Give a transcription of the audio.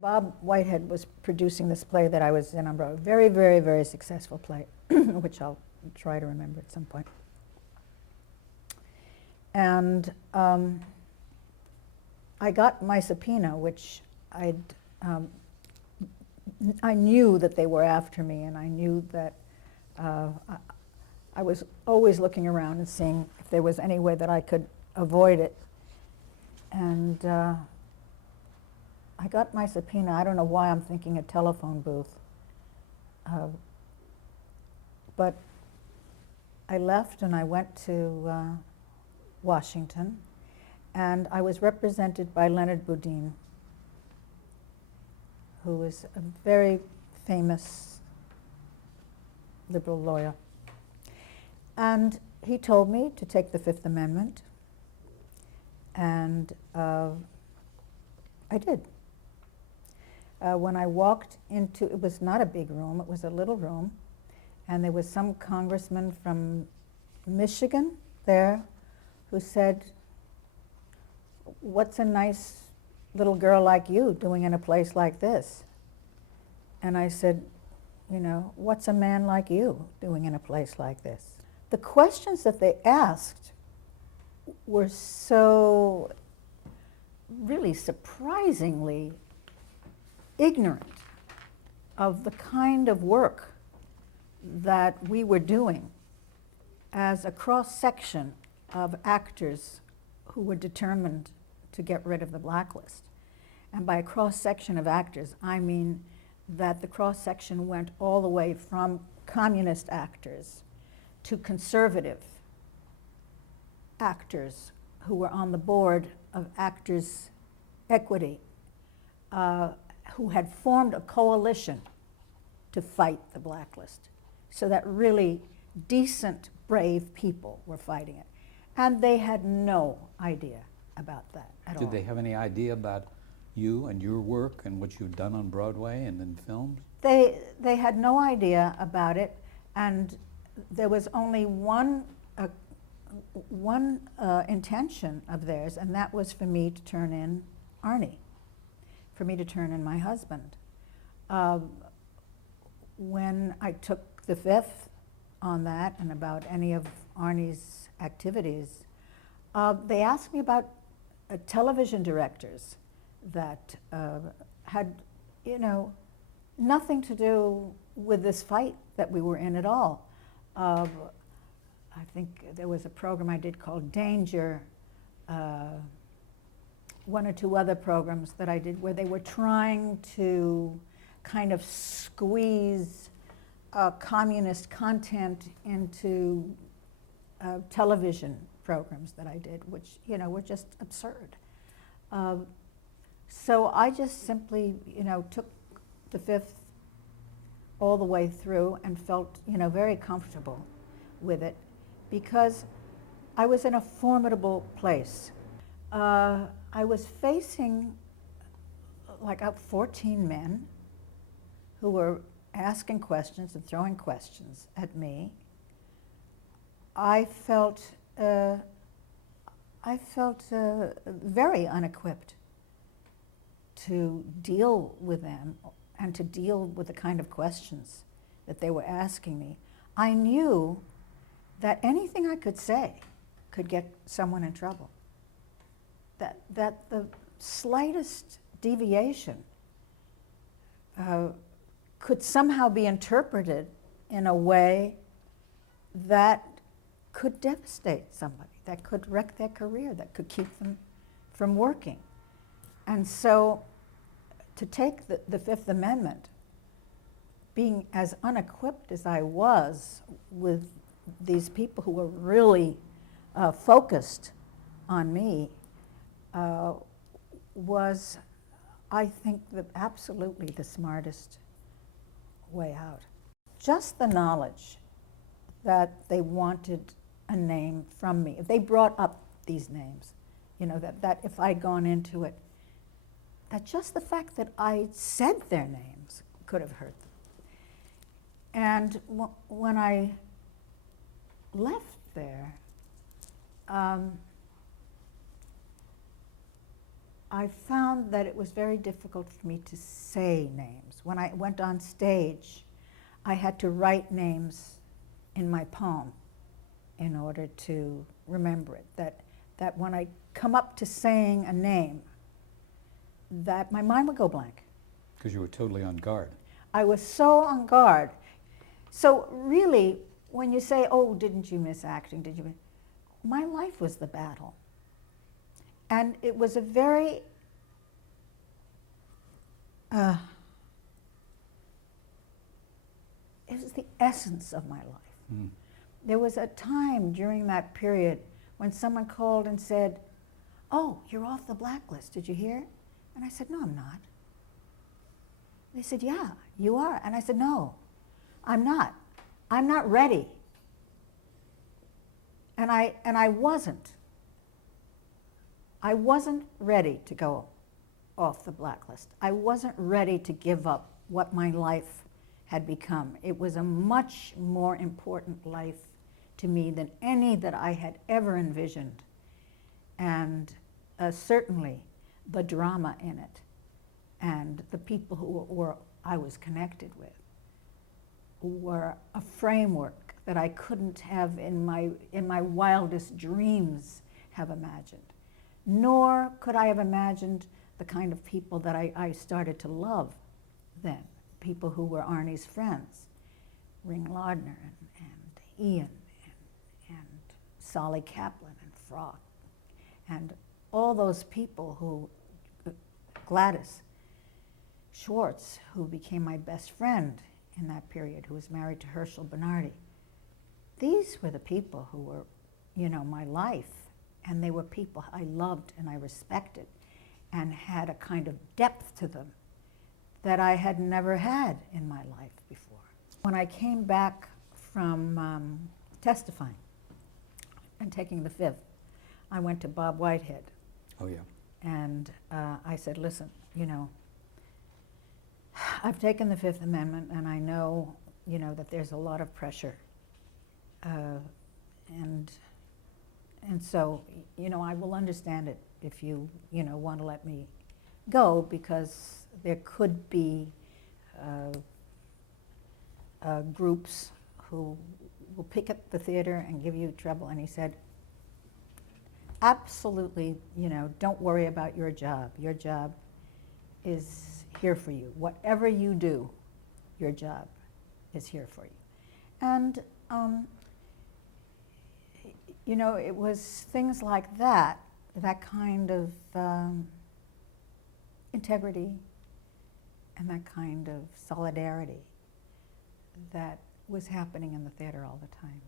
Bob Whitehead was producing this play that I was in on Broadway. Very, very, very successful play, which I'll try to remember at some point. And I got my subpoena, which I knew that they were after me, and I knew that I was always looking around and seeing if there was any way that I could avoid it. And I got my subpoena. I don't know why I'm thinking a telephone booth. But I left and I went to Washington, and I was represented by Leonard Boudin, who is a very famous liberal lawyer. And he told me to take the Fifth Amendment, and I did. When I walked into, it was not a big room, it was a little room, and there was some congressman from Michigan there who said, "What's a nice little girl like you doing in a place like this?" And I said, "You know, what's a man like you doing in a place like this?" The questions that they asked were so really surprisingly ignorant of the kind of work that we were doing as a cross-section of actors who were determined to get rid of the blacklist. And by a cross-section of actors, I mean that the cross-section went all the way from communist actors to conservative actors who were on the board of Actors Equity, who had formed a coalition to fight the blacklist. So that really decent, brave people were fighting it. And they had no idea about that at all. Did they have any idea about you and your work and what you've done on Broadway and in films? They had no idea about it, and there was only one intention of theirs, and that was for me to turn in Arnie, for me to turn in my husband. When I took the Fifth on that and about any of Arnie's activities, they asked me about television directors that had, you know, nothing to do with this fight that we were in at all. I think there was a program I did called Danger, one or two other programs that I did where they were trying to kind of squeeze communist content into television programs that I did, which, you know, were just absurd. So I just simply, you know, took the Fifth all the way through and felt, you know, very comfortable with it because I was in a formidable place. I was facing like 14 men who were asking questions and throwing questions at me. I felt very unequipped to deal with them and to deal with the kind of questions that they were asking me. I knew that anything I could say could get someone in trouble. That the slightest deviation could somehow be interpreted in a way that could devastate somebody, that could wreck their career, that could keep them from working. And so to take the Fifth Amendment, being as unequipped as I was with these people who were really focused on me, was, I think, absolutely the smartest way out. Just the knowledge that they wanted a name from me. If they brought up these names, you know, that if I'd gone into it, that just the fact that I said their names could have hurt them. And when I left there, I found that it was very difficult for me to say names. When I went on stage, I had to write names in my palm in order to remember it. That when I come up to saying a name, that my mind would go blank. Because you were totally on guard. I was so on guard. So really, when you say, oh, didn't you miss acting? Did you miss? My life was the battle. And it was a very, it was the essence of my life. Mm. There was a time during that period when someone called and said, oh, you're off the blacklist, did you hear? And I said, no, I'm not. They said, yeah, you are. And I said, no, I'm not. I'm not ready. And I wasn't. I wasn't ready to go off the blacklist. I wasn't ready to give up what my life had become. It was a much more important life to me than any that I had ever envisioned. And certainly the drama in it and the people who I was connected with were a framework that I couldn't have in my wildest dreams have imagined. Nor could I have imagined the kind of people that I started to love then, people who were Arnie's friends, Ring Lardner and Ian and Solly Kaplan and Frog, and all those people who, Gladys Schwartz, who became my best friend in that period, who was married to Herschel Bernardi. These were the people who were, my life. And they were people I loved and I respected and had a kind of depth to them that I had never had in my life before. When I came back from testifying and taking the fifth, I went to Bob Whitehead. Oh, yeah. And I said, listen, I've taken the Fifth Amendment and I know, that there's a lot of pressure. And so, I will understand it if you, want to let me go, because there could be groups who will pick up the theater and give you trouble. And he said, absolutely, don't worry about your job. Your job is here for you. Whatever you do, your job is here for you. And it was things like that kind of integrity and that kind of solidarity that was happening in the theater all the time.